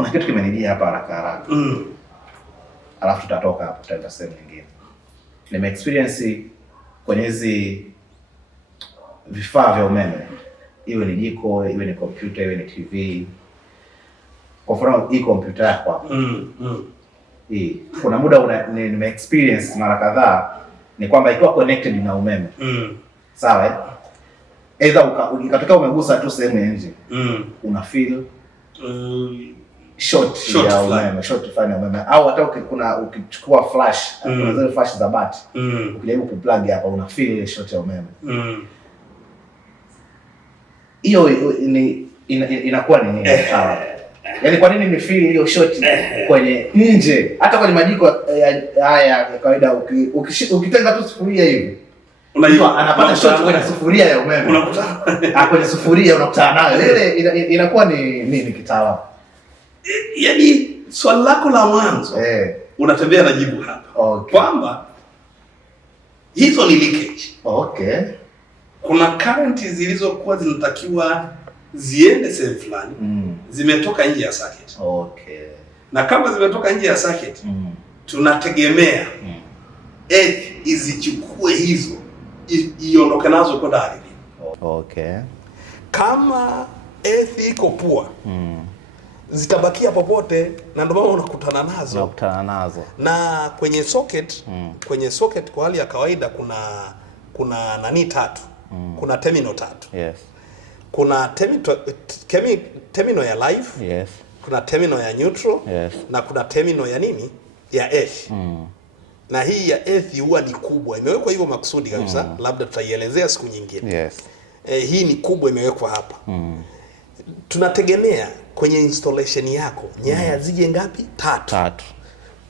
kuna kitu kimenijia hapa haraka. Alafu tutatoka hapo tutaenda sehemu nyingine. Nime experience kwenye hizi vifaa vya umeme. Iwe ni jiko, iwe ni computer, iwe ni TV. Kwa mfano hii computer yako hapa. Hii kuna muda nime experience mara kadhaa ni kwamba ikiwa connected na umeme. Sawa eh? Either ikatokea umegusa tu sehemu ya nje. Una feel short ya umeme, short fine ya umeme, au hata ukichukua flash, kuna zile flash za bati, ukijaribu kuplug hapa una feel short ya umeme. Hiyo inakuwa ni nini? Yaani kwa nini ni feel hiyo short kwenye nje? Hata kwenye majiko haya ya kawaida ukitenga tu sufuria hivi, unajua anapata short kwenye sufuria ya umeme. Unakutana kwenye sufuria unakutana nayo. Ile inakuwa ni nini kitaalamu? Yaani swali lako la mwanzo unatembea na jibu hapa. Kwamba hizo ni leakage. Kuna current zilizokuwa zinatakiwa ziende sehemu fulani, zimetoka nje ya circuit. Na kama zimetoka nje ya circuit, tunategemea earth izichukue hizo iondoke nazo kwenda ardhini. Kama earth iko poa, zitabakia popote, na ndio maana unakutana nazo. Na kwenye socket kwa hali ya kawaida kuna nani tatu. Kuna terminal tatu. Kuna terminal ya live. Kuna terminal ya neutral. Na kuna terminal ya nini? Ya earth. Na hii ya earth huwa ni kubwa. Imewekwa hivyo makusudi kabisa. Labda tutaielezea siku nyingine. Hii ni kubwa, imewekwa hapa. Tunategemea kwenye installation yako nyaya zije ngapi? Tatu.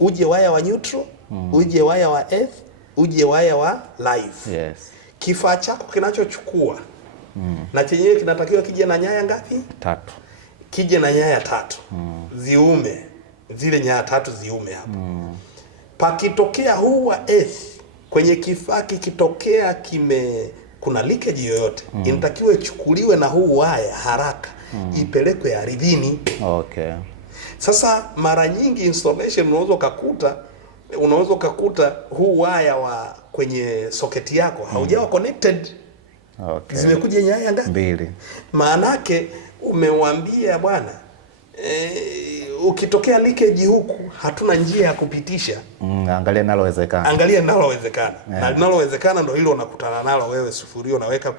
Uje waya wa neutral, uje waya wa earth, uje waya wa live. Kifaa chako kinachochukua na chenyewe kinatakiwa kije na nyaya ngapi? 3. Kije na nyaya 3. Ziume. Zile nyaya 3 ziume hapa. Pakitokea huu wa earth kwenye kifaa kikitokea kuna leakage yoyote, inatakiwa ichukuliwe na huu waya haraka, ipelekwe ardhini. Sasa mara nyingi installation unaweza kukuta huu waya wa kwenye socket yako haujawa connected. Zimekuja nyaya ngapi? 2. Maanake umewambia bwana, ukitokea leakage huku hatuna njia ya kupitisha. Angalia linalowezekana. Na linalowezekana ndio hilo unakutana nalo wewe, sufuria unaweka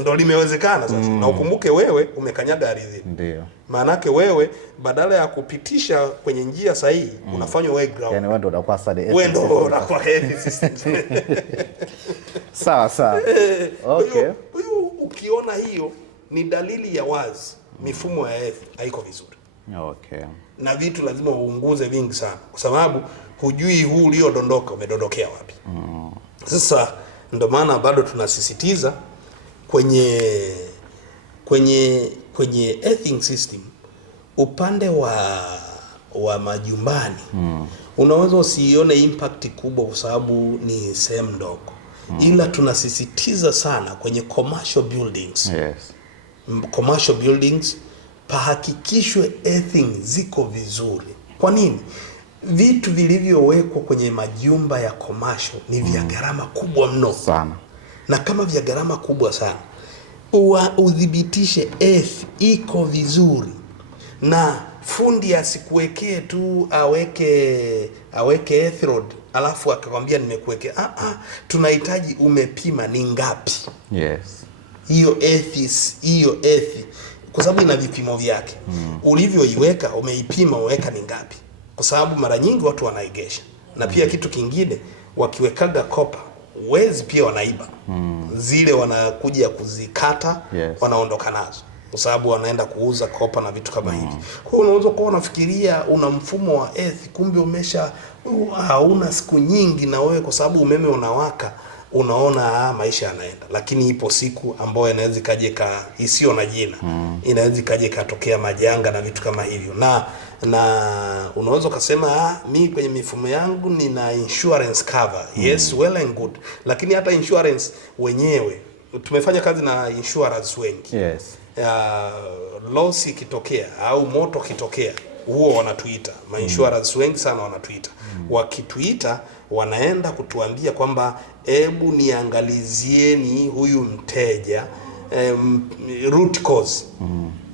ndio limewezekana sasa. Na ukumbuke wewe umekanyaga ardhini. Ndio. Maanake wewe badala ya kupitisha kwenye njia sahihi, unafanya way ground. Yaani wewe ndio unakuwa side. Wewe ndio unakuwa heavy system. Sawa. Huyu ukiona hiyo ni dalili ya wazi mifumo ya earth haiko vizuri. Na vitu lazima uunguze vingi sana, kwa sababu hujui huu uliodondoka umedondokea wapi. Sasa ndio maana bado tunasisitiza kwenye earthing system upande wa majumbani. Unaweza usione impact kubwa kwa sababu ni sehemu ndogo. Ila tunasisitiza sana kwenye commercial buildings. Commercial buildings pahakikishwe earthing ziko vizuri. Kwa nini? Vitu vilivyowekwa kwenye majumba ya commercial ni vya gharama kubwa mno sana. Na kama vya gharama kubwa sana, udhibitishe earth iko vizuri, na fundi asikuwekee tu aweke earth rod alafu akakwambia nimekuwekea. Tunahitaji umepima ni ngapi. Hiyo earth kwa sababu ina vipimo vyake. Ulivyoiweka umeipima, umeweka ni ngapi, kwa sababu mara nyingi watu wanaigesha. Na pia kitu kingine, wakiwekaga kopa wezi pia wanaiba. Zile wanakuja kuzikata, wanaondoka nazo, kwa sababu wanaenda kuuza kopa na vitu kama hivi. Kwa hiyo unaweza kuwa unafikiria una mfumo wa earth, kumbe hauna siku nyingi na wewe, kwa sababu umeme unawaka unaona maisha yanaenda. Lakini ipo siku ambayo inaweza kaje isiyo na jina. Inaweza kaje katokea majanga na vitu kama hivyo. Na unaweza kusema mimi kwenye mifumo yangu nina insurance cover. Yes, well and good. Lakini hata insurance wenyewe tumefanya kazi na insurance wengi. loss ikitokea au moto kitokea, huo wanatuita insurance wengi sana wanatuita. Wakituita wanaenda kutuambia kwamba hebu niangalizieni huyu mteja root cause.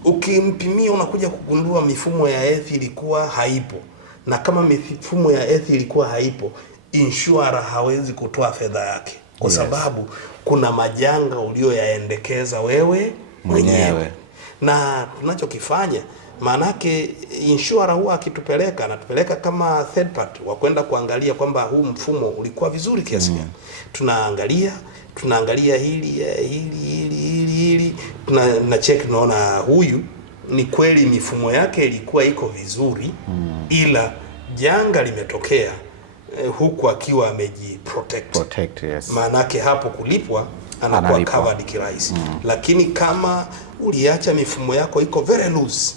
Ukimpimia unakuja kugundua mifumo ya earth ilikuwa haipo, na kama mifumo ya earth ilikuwa haipo, insurer hawezi kutoa fedha yake kwa sababu kuna majanga ulioyaendekeza wewe mwenyewe. Na tunachokifanya, maanake insurer huwa akitupeleka anatupeleka kama third party wa kwenda kuangalia kwamba huu mfumo ulikuwa vizuri kiasi gani. Tunaangalia hili na check, tunaona huyu ni kweli mifumo yake ilikuwa iko vizuri, ila janga limetokea huku akiwa amejiprotect. Yes. Maanake hapo kulipwa anakuwa covered kirahisi. Lakini kama uliacha mifumo yako iko very loose,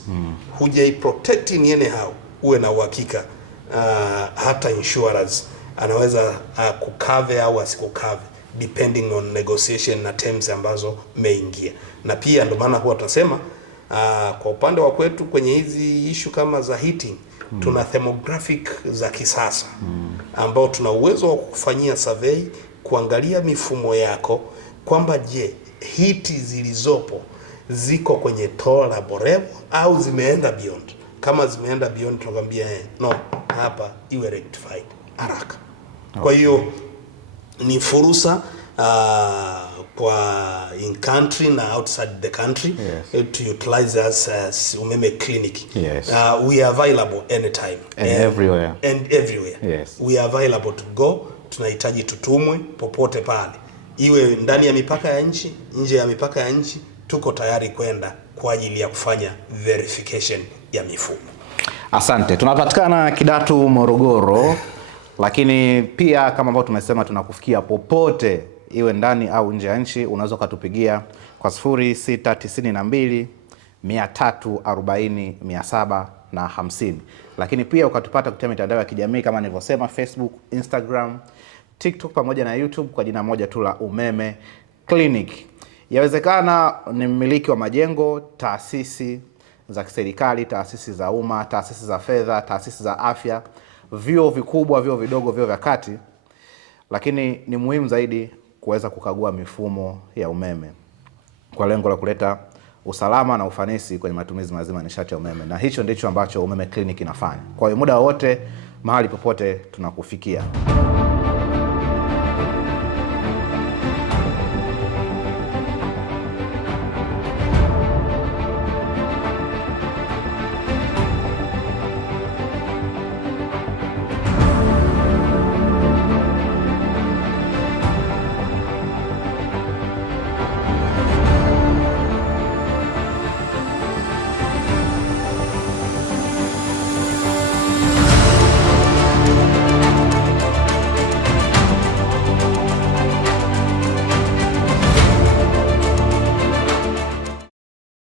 hujaiprotect ni anyhow, uwe na uhakika hata insurers anaweza kukave au asikukave depending on negotiation na terms ambazo meingia. Na pia ndio maana huwa tunasema kwa upande wa kwetu kwenye hizi issue kama za heating, tuna thermographic za kisasa ambao tuna uwezo wa kufanyia survey, kuangalia mifumo yako kwamba je, hiti zilizopo ziko kwenye tolerable level au zimeenda beyond. Kama zimeenda beyond, tunakwambia no, hapa iwe rectified haraka. Kwa hiyo ni fursa kwa in country na outside the country to utilize us as umeme clinic. We are available anytime and everywhere. Yes. We are available to go. Tunahitaji tutumwe popote pale, iwe ndani ya mipaka ya nchi, nje ya mipaka ya nchi, tuko tayari kwenda kwa ajili ya kufanya verification ya mifumo. Asante. Tunapatikana Kidatu, Morogoro, lakini pia kama ambavyo tumesema tunakufikia popote, iwe ndani au nje ya nchi. Unaweza kutupigia kwa 0692 340 750, lakini pia ukatupata kupitia mitandao ya kijamii kama nilivyosema, Facebook, Instagram, TikTok pamoja na YouTube kwa jina moja tu la Umeme Clinic. Yawezekana ni mmiliki wa majengo, taasisi za kiserikali, taasisi za umma, taasisi za fedha, taasisi za afya, vyuo vikubwa, vyuo vidogo, vyuo vya kati, lakini ni muhimu zaidi kuweza kukagua mifumo ya umeme kwa lengo la kuleta usalama na ufanisi kwenye matumizi mazima ya nishati ya umeme, na hicho ndicho ambacho Umeme Clinic inafanya. Kwa hiyo muda wote, mahali popote tunakufikia.